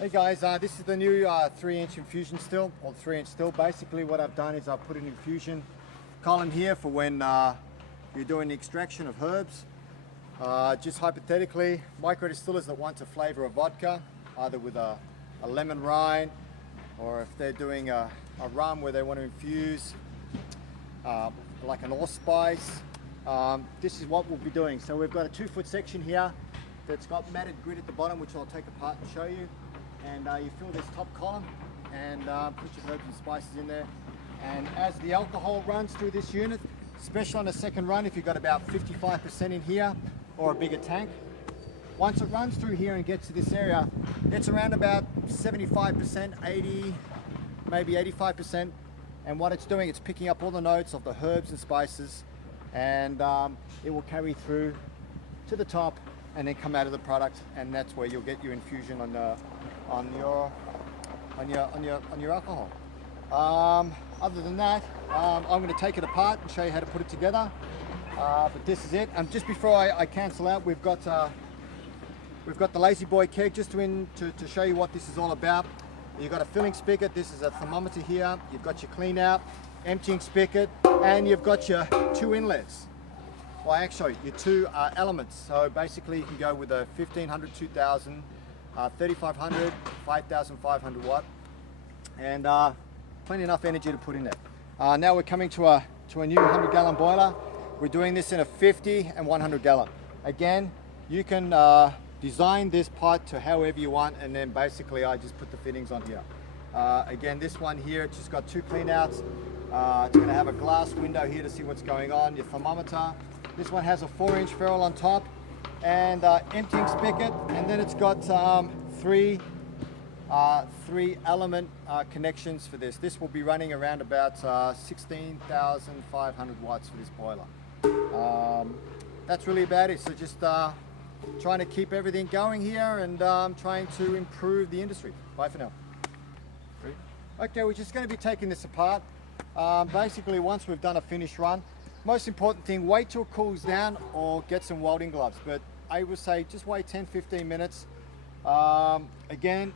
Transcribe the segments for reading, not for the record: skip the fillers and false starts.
Hey guys, this is the new 3-inch infusion still, or 3-inch still. Basically what I've done is I've put an infusion column here for when you're doing the extraction of herbs. Just hypothetically, micro distillers that want to flavor a vodka, either with a lemon rind, or if they're doing a rum where they want to infuse like an allspice, this is what we'll be doing. So we've got a 2-foot section here that's got matted grit at the bottom, which I'll take apart and show you. And you fill this top column and put your herbs and spices in there. And as the alcohol runs through this unit, especially on the second run, if you've got about 55% in here or a bigger tank, once it runs through here and gets to this area, it's around about 75%, 80, maybe 85%. And what it's doing, it's picking up all the notes of the herbs and spices, and it will carry through to the top and then come out of the product, and that's where you'll get your infusion on your alcohol. Other than that, I'm going to take it apart and show you how to put it together. But this is it. And just before I cancel out, we've got the Lazy Boy keg just to show you what this is all about. You've got a filling spigot. This is a thermometer here. You've got your clean out, emptying spigot, and you've got your 2 inlets. Well, actually, your 2 elements. So basically, you can go with a 1500, 2000, 3500, 5500 watt, and plenty enough energy to put in there. Now we're coming to a new 100-gallon boiler. We're doing this in a 50 and 100 gallon. Again, you can design this pot to however you want, and then basically I just put the fittings on here. Again, this one here, it's just got 2 clean outs. It's going to have a glass window here to see what's going on, your thermometer. This one has a 4-inch ferrule on top and emptying spigot, and then it's got 3 element connections for this. This will be running around about 16,500 watts for this boiler. That's really about it. So just trying to keep everything going here and trying to improve the industry. Bye for now. Okay, we're just going to be taking this apart. Basically, once we've done a finished run, most important thing, wait till it cools down or get some welding gloves. But I would say just wait 10-15 minutes. Again,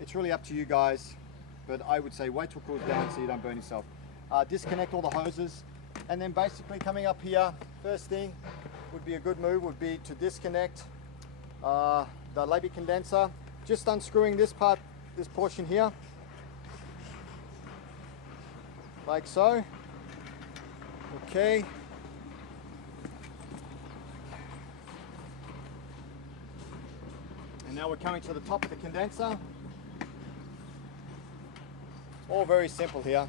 it's really up to you guys, but I would say wait till it cools down so you don't burn yourself. Disconnect all the hoses, and then basically coming up here, first thing would be a good move would be to disconnect the Labby condenser. Just unscrewing this part, this portion here, like so. Okay. And now we're coming to the top of the condenser. All very simple here.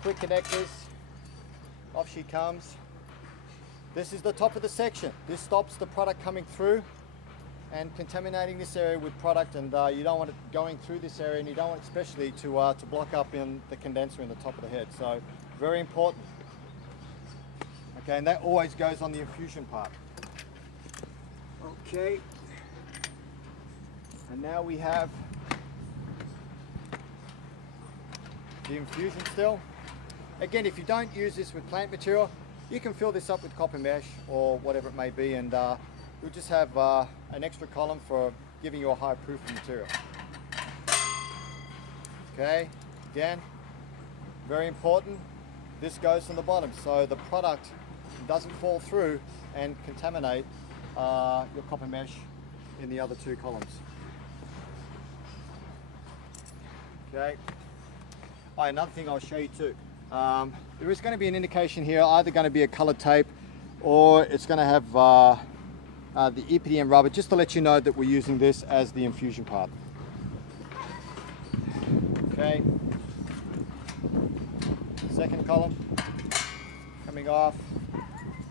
Quick connectors. Off she comes. This is the top of the section. This stops the product coming through and contaminating this area with product, and you don't want it going through this area, and you don't want it especially to block up in the condenser in the top of the head. So very important. Okay, and that always goes on the infusion part. Okay. And now we have the infusion still. Again, if you don't use this with plant material, you can fill this up with copper mesh or whatever it may be, and you'll just have an extra column for giving you a high proof material. Okay, again, very important. This goes from the bottom, so the product doesn't fall through and contaminate your copper mesh in the other 2 columns. Okay. Another thing I'll show you too. There is going to be an indication here, either going to be a colored tape or it's going to have the EPDM rubber, just to let you know that we're using this as the infusion part. Okay. Second column coming off.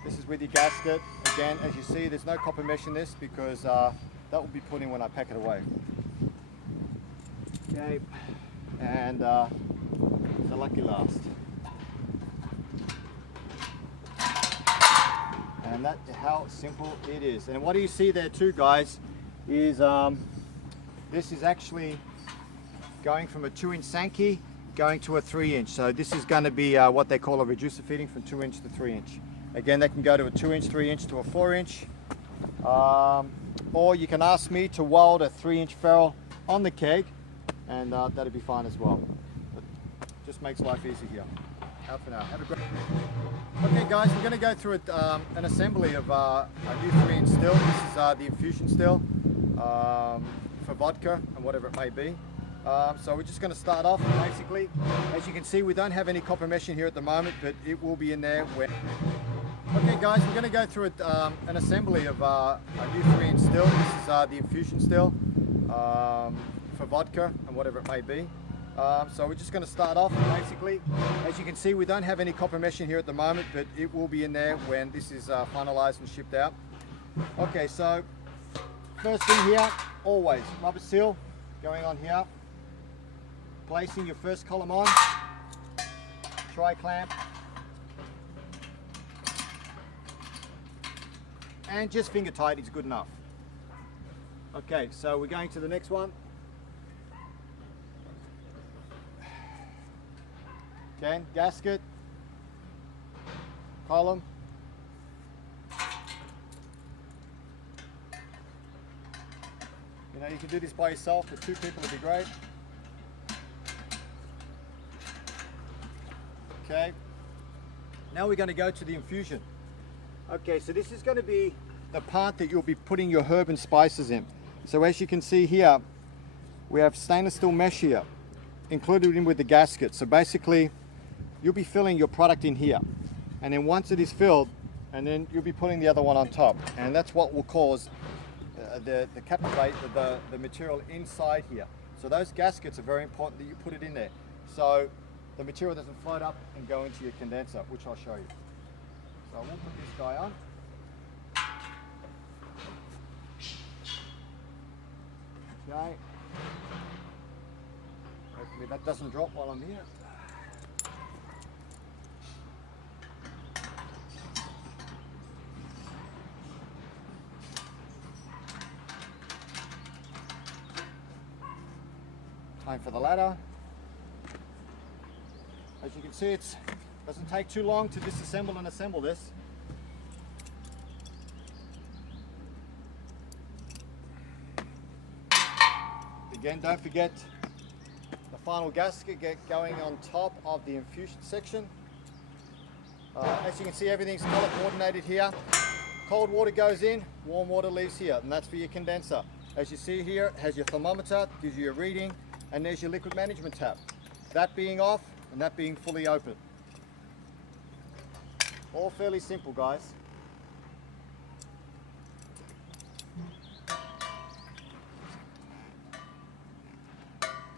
This is with your gasket. Again, as you see, there's no copper mesh in this because that will be put in when I pack it away. Okay, and the lucky last. And that's how simple it is. And what do you see there too, guys, is this is actually going from a 2-inch Sankey going to a 3-inch. So this is going to be what they call a reducer feeding from 2-inch to 3-inch. Again, they can go to a 2-inch, 3-inch to a 4-inch. or you can ask me to weld a 3-inch ferrule on the keg, and that'll be fine as well. But just makes life easy here. Out for now. Have a great. Okay guys, we're going to go through an assembly of a new 3-inch still. This is the Infusion still for vodka and whatever it may be. So we're just going to start off. Basically, as you can see, we don't have any copper meshing here at the moment, but it will be in there when. Okay guys, we're going to go through an assembly of a new 3-inch still. This is the Infusion still for vodka and whatever it may be. So we're just going to start off. Basically, as you can see, we don't have any copper meshing here at the moment, but it will be in there when this is finalized and shipped out. Okay, so first thing here, always rubber seal going on here. Placing your first column on, tri-clamp, and just finger tight is good enough. Okay, so we're going to the next one. Again, gasket, column, you know, you can do this by yourself, but 2 people would be great. Okay, now we're going to go to the infusion. Okay, so this is going to be the part that you'll be putting your herb and spices in. So as you can see here, we have stainless steel mesh here, included in with the gasket. So basically, you'll be filling your product in here. And then once it is filled, and then you'll be putting the other one on top. And that's what will cause the captivate the material inside here. So those gaskets are very important that you put it in there. So the material doesn't float up and go into your condenser, which I'll show you. So I will put this guy on. Okay. Hopefully that doesn't drop while I'm here. Time for the ladder. As you can see, it doesn't take too long to disassemble and assemble this. Again, don't forget the final gasket going on top of the infusion section. As you can see, everything's color coordinated here. Cold water goes in, warm water leaves here, and that's for your condenser. As you see here, it has your thermometer, gives you a reading, and there's your liquid management tap. That being off, and that being fully open. All fairly simple, guys.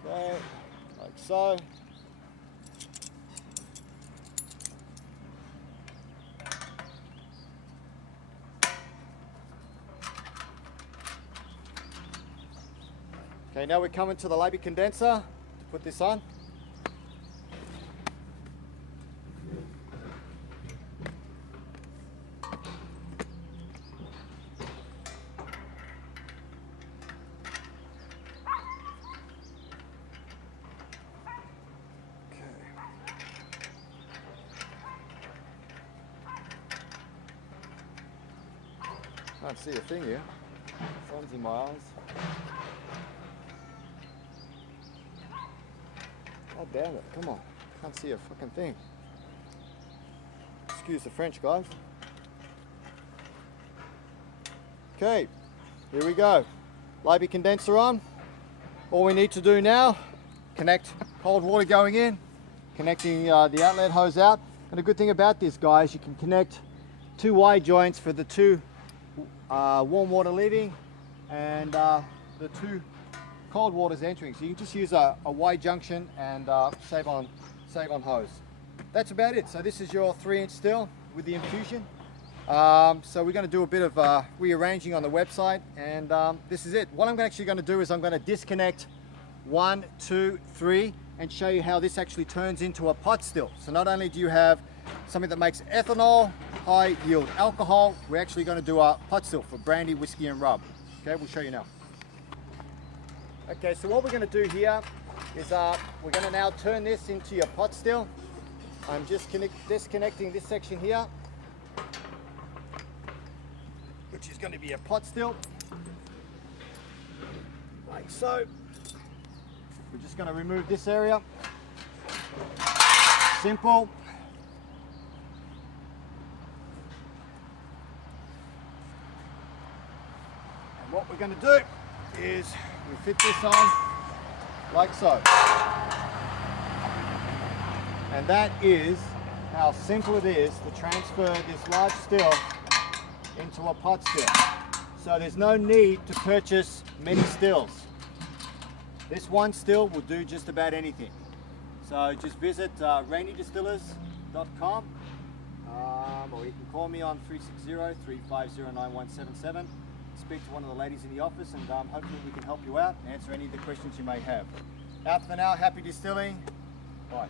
Okay, like so. Okay, now we're coming to the labia condenser to put this on. Can't see a thing here. Sun's in my eyes. God damn it, come on. Can't see a fucking thing. Excuse the French, guys. Okay, here we go. Labia condenser on. All we need to do now, connect cold water going in, connecting the outlet hose out. And the good thing about this, guys, you can connect 2 Y joints for the 2 warm water leaving and the 2 cold waters entering. So you can just use a Y junction and save on hose. That's about it. So this is your 3-inch still with the infusion. So we're going to do a bit of rearranging on the website, and this is it. What I'm actually going to do is I'm going to disconnect 1, 2, 3 and show you how this actually turns into a pot still. So not only do you have something that makes ethanol, high yield alcohol, we're actually going to do a pot still for brandy, whiskey and rum. Okay, we'll show you now. Okay, so what we're going to do here is we're going to now turn this into your pot still. I'm just disconnecting this section here, which is going to be a pot still. like so. We're just going to remove this area. Simple. And what we're going to do is we fit this on like so. And that is how simple it is to transfer this large still into a pot still. So there's no need to purchase many stills. This one still will do just about anything. So just visit rainydistillers.com or you can call me on 360-350-9177. Speak to one of the ladies in the office and hopefully we can help you out, answer any of the questions you may have. Out for now, happy distilling. Bye.